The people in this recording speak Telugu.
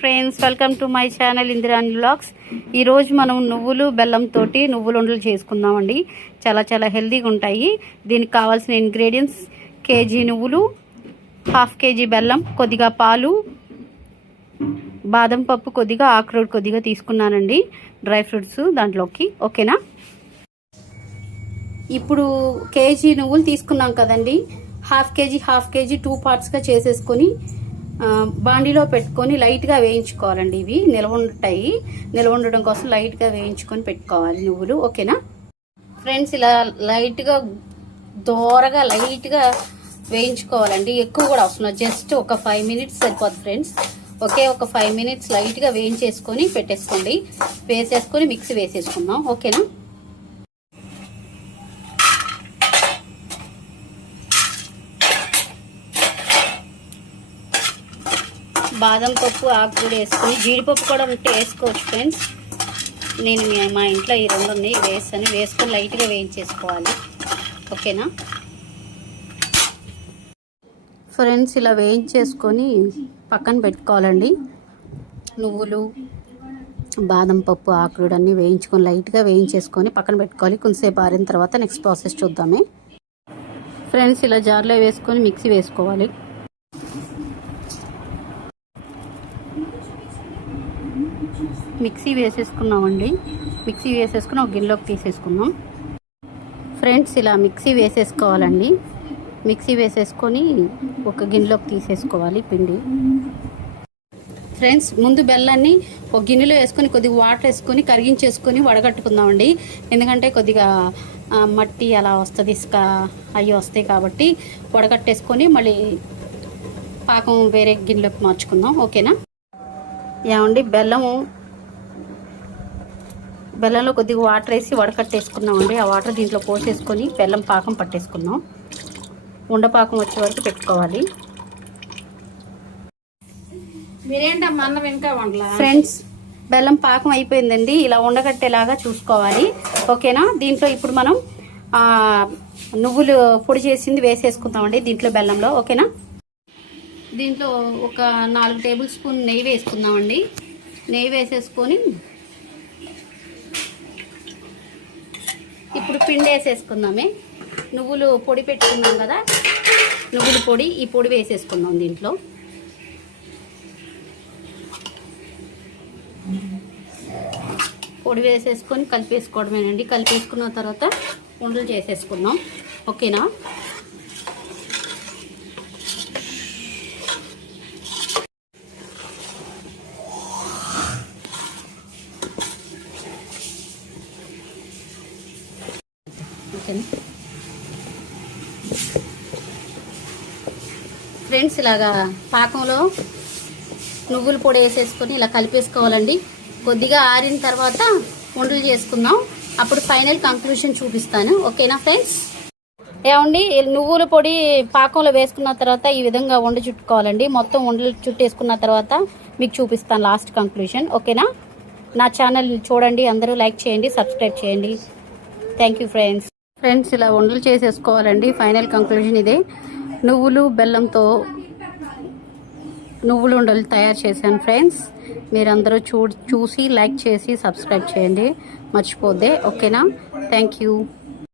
Friends welcome to my channel Indirani blogs ఈరోజు మనం నువ్వులు బెల్లంతో నువ్వులు ఉండలు చేసుకుందామండి. చాలా చాలా హెల్తీగా ఉంటాయి. దీనికి కావాల్సిన ఇంగ్రీడియంట్స్ కేజీ నువ్వులు హాఫ్ కేజీ బెల్లం కొద్దిగా పాలు బాదం పప్పు కొద్దిగా ఆక్రోడ్ కొద్దిగా తీసుకున్నానండి. డ్రై ఫ్రూట్స్ దాంట్లోకి. ఓకేనా? ఇప్పుడు కేజీ నువ్వులు తీసుకున్నాం కదండి. Half KG half KG two పార్ట్స్గా చేసేసుకొని బాండీలో పెట్టుకొని లైట్గా వేయించుకోవాలండి ఇవి. నిల్వ ఉంటాయి. నిల్వ ఉండడం కోసం లైట్గా వేయించుకొని పెట్టుకోవాలి నువ్వులు. ఓకేనా? ఫ్రెండ్స్ ఇలా లైట్గా దోరగా లైట్గా వేయించుకోవాలండి. ఎక్కువ కూడా అవసరం జస్ట్ ఒక ఫైవ్ మినిట్స్ సరిపోతుంది ఫ్రెండ్స్. ఒకే ఒక ఫైవ్ మినిట్స్ లైట్గా వేయించేసుకొని పెట్టేసుకోండి. వేసేసుకొని మిక్సీ వేసేసుకుందాం. ఓకేనా? బాదం పప్పు ఆకు కూడా వేసుకొని జీడిపప్పు కూడా ఉంటే వేసుకోవచ్చు ఫ్రెండ్స్. నేను మా ఇంట్లో ఈ రెండు ఉన్నాయి వేస్తాను. వేసుకొని లైట్గా వేయించేసుకోవాలి. ఓకేనా? ఫ్రెండ్స్ ఇలా వేయించేసుకొని పక్కన పెట్టుకోవాలండి. నువ్వులు బాదం పప్పు ఆకుడు అన్నీ వేయించుకొని లైట్గా వేయించేసుకొని పక్కన పెట్టుకోవాలి. కొంతసేపు ఆరిన తర్వాత నెక్స్ట్ ప్రాసెస్ చూద్దామే. ఫ్రెండ్స్ ఇలా జార్లో వేసుకొని మిక్సీ వేసుకోవాలి. మిక్సీ వేసేసుకున్నామండి. మిక్సీ వేసేసుకుని ఒక గిన్నెలోకి తీసేసుకున్నాం ఫ్రెండ్స్ ఇలా మిక్సీ వేసేసుకోవాలండి. మిక్సీ వేసేసుకొని ఒక గిన్నెలోకి తీసేసుకోవాలి పిండి. ఫ్రెండ్స్ ముందు బెల్లాన్ని ఒక గిన్నెలో వేసుకొని కొద్దిగా వాటర్ వేసుకొని కరిగించేసుకొని వడగట్టుకుందామండి. ఎందుకంటే కొద్దిగా మట్టి అలా వస్తుంది ఇసుక అవి వస్తాయి కాబట్టి వడగట్టేసుకొని మళ్ళీ పాకం వేరే గిన్నెలోకి మార్చుకుందాం. ఓకేనా? ఏమండి బెల్లము బెల్లంలో కొద్దిగా వాటర్ వేసి వడకట్టేసుకున్నామండి. ఆ వాటర్ దీంట్లో పోసేసుకొని బెల్లం పాకం పట్టేసుకుందాం. ఉండపాకం వచ్చే వరకు పెట్టుకోవాలి. ఫ్రెండ్స్ బెల్లం పాకం అయిపోయిందండి. ఇలా ఉండగట్టేలాగా చూసుకోవాలి. ఓకేనా? దీంట్లో ఇప్పుడు మనం నువ్వులు పొడి చేసింది వేసేసుకుందామండి దీంట్లో బెల్లంలో. ఓకేనా? దీంట్లో ఒక నాలుగు టేబుల్ స్పూన్ నెయ్యి వేసుకుందామండి. నెయ్యి వేసేసుకొని ఇప్పుడు పిండి వేసేసుకుందామే. నువ్వులు పొడి పెట్టుకున్నాం కదా? నువ్వుల పొడి ఈ పొడి వేసేసుకుందాం దీంట్లో. పొడి వేసేసుకొని కలిపేసుకోవడమేనండి. కలిపేసుకున్న తర్వాత ఉండలు చేసేసుకుందాం. ఓకేనా? ఓకేనా ఫ్రెండ్స్ ఇలాగా పాకంలో నువ్వుల పొడి వేసేసుకొని ఇలా కలిపేసుకోవాలండి. కొద్దిగా ఆరిన తర్వాత వంటలు చేసుకుందాం. అప్పుడు ఫైనల్ కంక్లూషన్ చూపిస్తాను. ఓకేనా ఫ్రెండ్స్? ఏమండి నువ్వుల పొడి పాకంలో వేసుకున్న తర్వాత ఈ విధంగా వండ చుట్టుకోవాలండి. మొత్తం వండలు చుట్టేసుకున్న తర్వాత మీకు చూపిస్తాను లాస్ట్ కంక్లూషన్. ఓకేనా? నా ఛానల్ చూడండి అందరూ లైక్ చేయండి సబ్స్క్రైబ్ చేయండి. థ్యాంక్ యూ ఫ్రెండ్స్ ఫ్రెండ్స్ ఇలా వండలు చేసేసుకోవాలండి. ఫైనల్ కంక్లూజన్ ఇదే. నువ్వులు బెల్లంతో నువ్వులు ఉండలు తయారు చేశాను ఫ్రెండ్స్. మీరందరూ చూ చూసి లైక్ చేసి సబ్స్క్రైబ్ చేయండి. మర్చిపోద్దే. ఓకేనా? Thank you